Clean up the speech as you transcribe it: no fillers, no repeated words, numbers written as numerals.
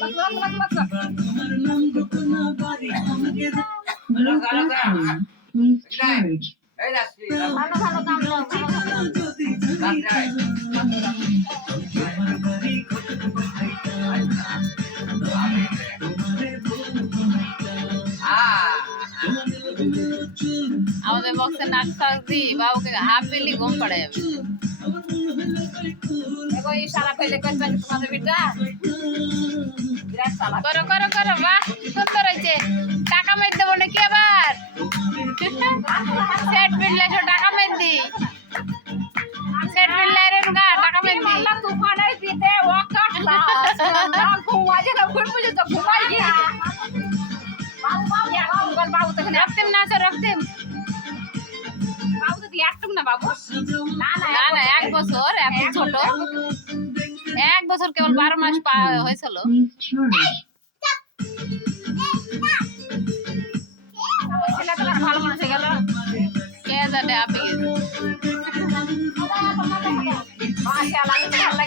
ভালো ভালো কাম দাও, ভালো আমাদের বক্সে নাক শাক দি বাবুকে হাফ পেলি ঘুম পাড়ে যাবে। এগো এই সারা পেলে করবে তোমাদের বেটা বিরাট সালা করো করো করো, বাহ সুন্দর হয়েছে। টাকা মেরে দেবো নাকি আবার? সেট পিটলে টাকা মেরে দি, সেট পিটলে রেনুকা টাকা মেরে দি। মাল্লা তুফানের পিতে ওয়াকা ক্লাস না ঘুমাইছে না ঘুম বুঝে তো ঘুমাই গিয়া বাবু বাবু বাবু বাবু তো রক্তিম না আছে রক্তিম, বাবু তো একটুক না বাবু না না না না 1 বছর, এখন ছোট 1 বছর কেবল 12 মাস হয়েছিল। ছেলেটা ভালো মানুষ হয়ে গেল।